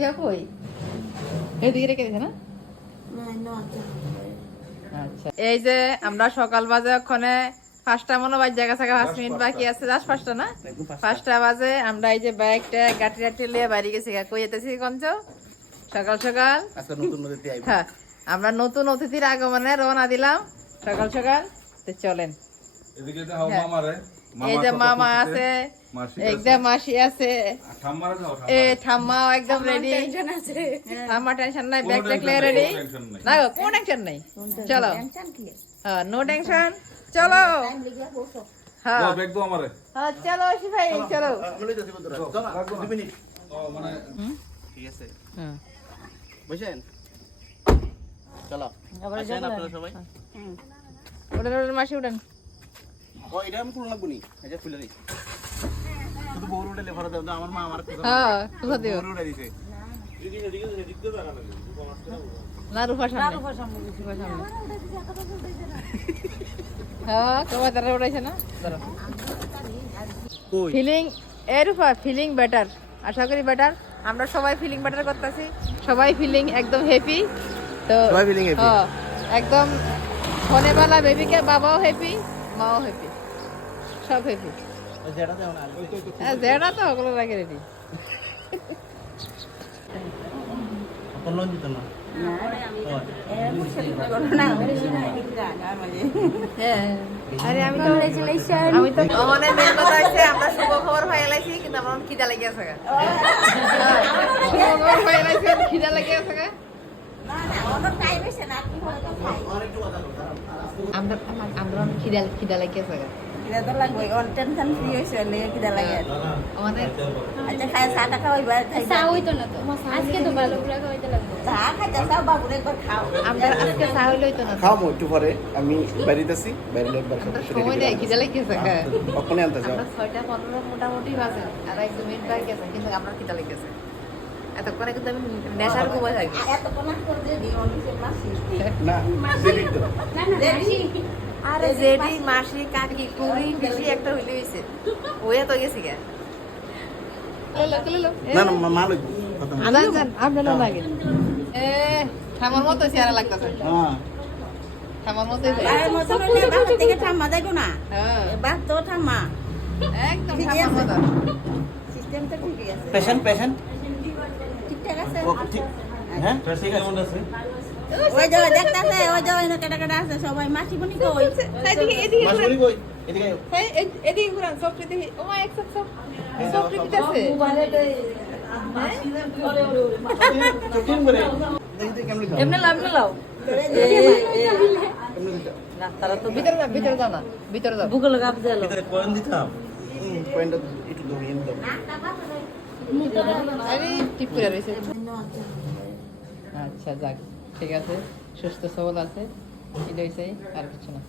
ইয়া কই এদিকে রেখে দিছে না? আচ্ছা। এই যে আমরা সকাল বাজে ওখানে পাঁচটা মনে বাজ জায়গা পাঁচ মিনিট বাকি আছে। জাস্ট পাঁচটা না? পাঁচটা বাজে আমরা এই যে বাইকটা গাটি টাটি লিয়ে বাড়ি গেছি গা। কই যেতেছি কঞ্চ? সকাল সকাল? নতুন হ্যাঁ আমরা নতুন অতিথির আগমনে রওনা দিলাম। সকাল সকাল তো চলেন। হ্যাঁ। এই যে মামা আছে একদম মাসি আছে। এ ঠাম্মাও একদম রেডি ঠাম্মা টেনশন নাই ব্যাগ ট্যাগ লিয়ে রেডি না গো কোনো টেনশন নাই। চলো। হ্যাঁ নো টেনশন চলো। হ্যাঁ দাও ব্যাগ দাও আমারে। হ্যাঁ চলো ভাই চলো। আমি লইতেছি বন্ধুরা চলো দুই মিনিট। ও মানে ঠিক আছে। বুঝছেন চলো। আবার আসেন যাব না? আপনারা সবাই। উঠেন উঠেন মাসি উঠেন। ও এটা আমি খুলে লাগবো নি। এটা খুলে শুধু বউর দাও আমার মা আমার হ্যাঁ তুলো দিও। বউর দিছে। না রূপা সামনে রূপা সামনে হ্যাঁ তোমার তারা না? ফিলিং এ রূপা ফিলিং বেটার আশা করি বেটার আমরা সবাই ফিলিং বেটার করতেছি। সবাই ফিলিং একদম হ্যাপি তো সবাই? হ্যাঁ, একদম ফোনে বেবিকে বাবাও হ্যাপি মাও হ্যাপি সব হ্যাপি হ্যাঁ তো ওগুলো লাগে রেডি কোন লোন দিত না? আরে আমি তো আমি মেন কথা হচ্ছে আমরা শুভ খবর পাই লাইছি কিন্তু আমার খিদা লেগে আছে শুভ খবর খিদা লেগে আছে। আমরা আমরা খিদা খিদা লেগে আছে গা। আমাদের চা হইতো না তো আজকে তো ভালো করে খাইতে লাগবে আমরা আজকে চা হইলে হইতো না তো। খাও একটু পরে আমি বাড়িতেছি বাইরে একবার আমরা সময় নেই খিদা লেগে আছে গা। কখনই আনতে যাও আমরা ছয়টা পনেরো মোটামুটি বাজে আর এক দু মিনিট বাকি আছে কিন্তু আমরা খিদা লেগে আছে এতক্ষণে কিন্তু আমি নেশার ঘুমাই থাকি না দেরি তো না না মাসি আরে জেডি মাসি কাকি কুড়ি পিসি একটা হইলে হইছে। ওয়া তো গেছি গা। না না মা- মা লইব। না। আদান জান আপনার লাগে। এ থামার মতো চেহারা লাগতেছে। হ্যাঁ। থামার মতো হ্যাঁ। একদম থামার মতো পেশেন্ট পেশেন্ট ও ঠিক। হ্যাঁ? ঠিক আছে? সবাই। মাসি বনি কই? এদিকে এদিকে মাসুরি কই? এদিকে আয়। এই, এ- এদিকে ঘুরান সব দেখি ও মা এক সব সব সব দিতেছে চোখিন করে দেখি তুই কেমন লিখাও এমনি লাভ লাও না তারা তো ভিতরে যাও ভিতরে যাও না ভিতরে যাও পয়েন্ট দিতাম পয়েন্টটা একটু ধরিয়ে দাও। আরে টিপ করে রয়েছে। আচ্ছা যাক। ঠিক আছে সুস্থ সবল আছে এটাই চাই আর কিছু না।